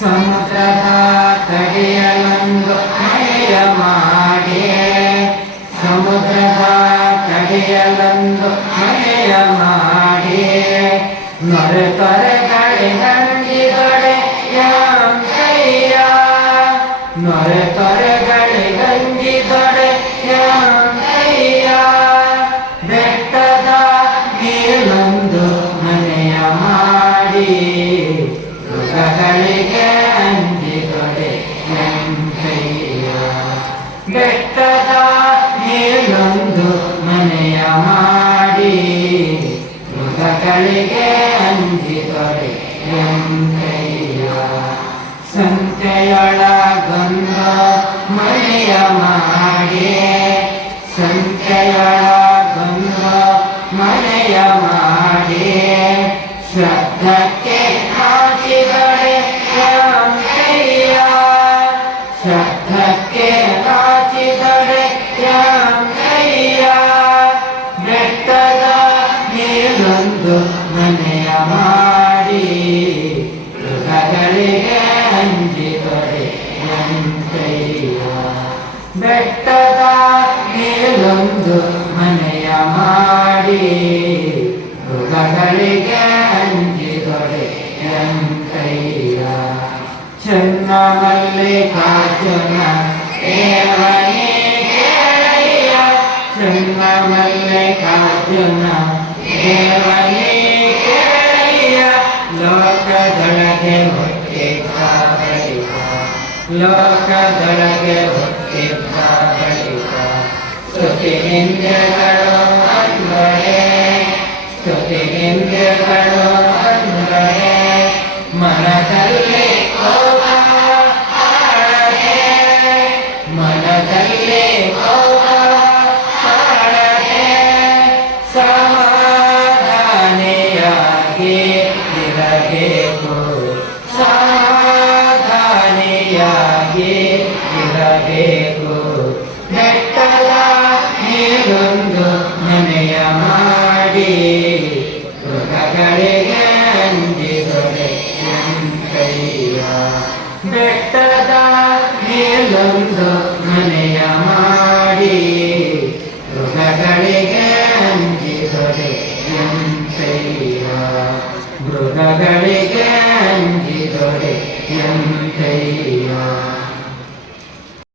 ಸಮುದ್ರದ ಕಡೆಯಲೊಂದು ಮಳೆಯ ಮಾಡಿ ಸಮುದ್ರದ ಕಡೆಯಲೊಂದು ಮಳೆಯ ಮಾಡಿ ನೊರೆ ಯಾಂ ಎಂತಯ್ಯ ನೊರೆ ತೊರೆಗಳಿಗಂಜಿದೊಡೆ ಎಂತಯ್ಯ ಬೆಟ್ಟದ ಮೇಲೊಂದು ಮನೆಯ ಮಾಡಿ ಮೃಗಗಳಿಗೆ ಅಂಜಿದೊಡೆ ಎಂಕಯ್ಯ ಸಂತೆಯೊಳಗೊಂದು ಮನೆಯ ಮಾಡಿ ಸಂತೆಯೊಳಗೊಂದು ಮನೆಯ ಮಾಡಿ. ಶ್ರದ್ಧಕ್ಕೆ ಮಾಡಿ ಮೃಗಗಳಿಗೆ ಅಂಜಿದೊಡೆ ಎಂತಯ್ಯ ಚೆನ್ನ ಮಲ್ಲಿಕಾರ್ಜುನ ದೇವನೇ ಕೇಳಯ್ಯ ಚೆನ್ನ ಮಲ್ಲಿಕಾರ್ಜುನ ದೇವನೇ ಕೇಳಯ್ಯ ಲೋಕದೊಳಗೆ ಹುಟ್ಟಿದ್ದ ಬಳಿಕ ಲೋಕದೊಳಗೆ ಹುಟ್ಟಿದ್ದ ಬಳಿಕ ಸ್ತುತಿನಿಂದೆಗಳು ಅಂದರೆ ಸ್ತುತಿ ಇಂದ್ರಿಯಗಳು ಅಂದರೆ ಮನದಲ್ಲಿ ಕೋಪ ಹಾಡದೆ ಮನದಲ್ಲಿ ಕೋಪ ಹಾಡದೆ ಸಮಾಧಾನೆಯಾಗಿ ಇರಬೇಕು ಸಮಾಧಾನೆಯಾಗಿ ಇರಬೇಕು realizar.